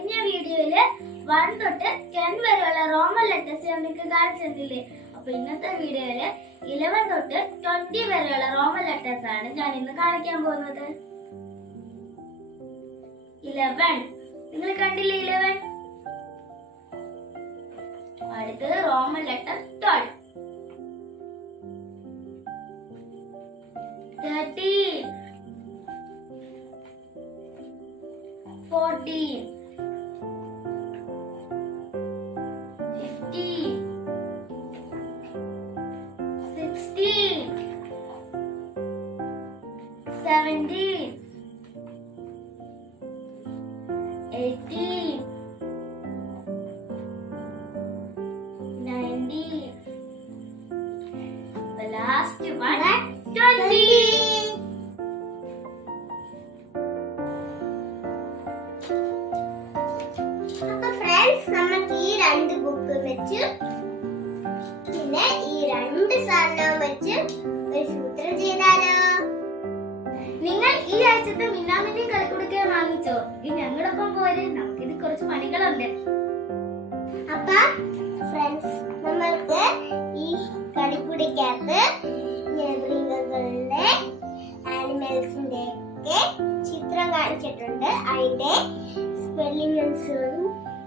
കഴിഞ്ഞ വീഡിയോയിൽ വൺ തൊട്ട് ടെൻ വരെയുള്ള റോമൻ ലെറ്റേഴ്സ് ഞാൻ നിങ്ങൾക്ക് കാണിച്ചു തന്നില്ലേ അപ്പൊ ഇന്നത്തെ വീഡിയോയിൽ ഇലവൻ തൊട്ട് ട്വന്റി വരെയുള്ള റോമൻ ലെറ്റേഴ്സ് ആണ് ഞാൻ ഇന്ന് കാണിക്കാൻ പോകുന്നത്. ഇലവൻ നിങ്ങൾ കണ്ടില്ലേ ഇലവൻ അടുത്തത് Roman letter twelve thirteen fourteen sixteen, seventeen, eighteen, nineteen. The last one, twenty. രണ്ട് സാധനവും വെച്ച് ഒരു സൂത്രം ചെയ്താലോ? നിങ്ങൾ ഈ ആഴ്ചത്തെ മിന്നാമിന്റെ കളിക്കുടുക്കെ വാങ്ങിച്ചോ? ഇനി ഞങ്ങളൊപ്പം പോരെ. നമുക്കിത് കുറച്ച് പണികളുണ്ട്. അപ്പൊ ഫ്രണ്ട്സ് നമ്മൾക്ക് ഈ കളിക്കുടിക്കകത്ത് മൃഗങ്ങളുടെ ആനിമൽസിന്റെ ഒക്കെ ചിത്രം കാണിച്ചിട്ടുണ്ട്. അതിന്റെ സ്പെല്ലിങ്സും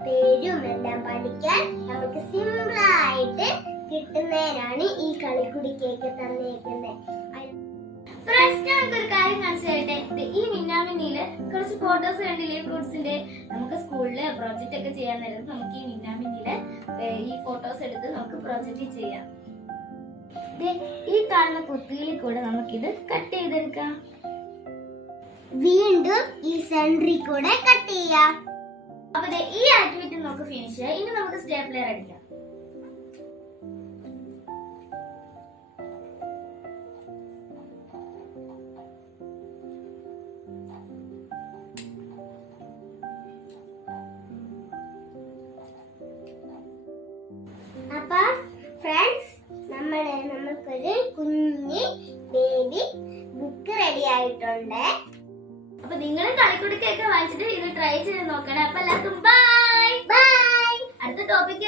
പേരും എല്ലാം പഠിക്കാൻ നമുക്ക് സിമ്പിൾ കിട്ടുന്നതിനാണ് ഈ കളിക്കുടി കേക്ക് തന്നേക്കുന്നത് ഫ്രണ്ട്സ് ഞങ്ങൾക്ക് ഒരു കാര്യം കാണിച്ചു തരട്ടെ ഈ മിന്നാമിന്നിയിൽ കുറച്ച് ഫോട്ടോസ് കണ്ടില്ലേ ഫ്രൂട്ട്സിന്റെ? നമുക്ക് സ്കൂളിൽ പ്രോജക്റ്റ് ഒക്കെ ചെയ്യാൻ നേരത്ത് നമുക്ക് ഈ മിന്നാമിന്നിയിൽ ഈ ഫോട്ടോസ് എടുത്ത് നമുക്ക് പ്രോജക്റ്റ് ചെയ്യാം. ഈ കാണുന്ന കുത്തിയിൽ കൂടെ നമുക്കിത് കട്ട് ചെയ്തെടുക്കാം. വീണ്ടും ഈ സെൻട്രി കൂടെ കട്ട് ചെയ്യാം. അപ്പൊ ഈ ആക്ടിവിറ്റി നമുക്ക് ഫിനിഷ് ചെയ്യാം. ഇനി നമുക്ക് സ്റ്റേപ്ലെയർ അടിക്കാം. കുഞ്ഞ് ബേബി ബുക്ക് റെഡി ആയിട്ടുണ്ട്. അപ്പൊ നിങ്ങൾ കളിക്കുടുക്കൊക്കെ വാങ്ങിച്ചിട്ട് ഇത് ട്രൈ ചെയ്ത് നോക്കണേ. അപ്പൊ എല്ലാവർക്കും ബൈ ബൈ അടുത്ത ടോപ്പിക്ക്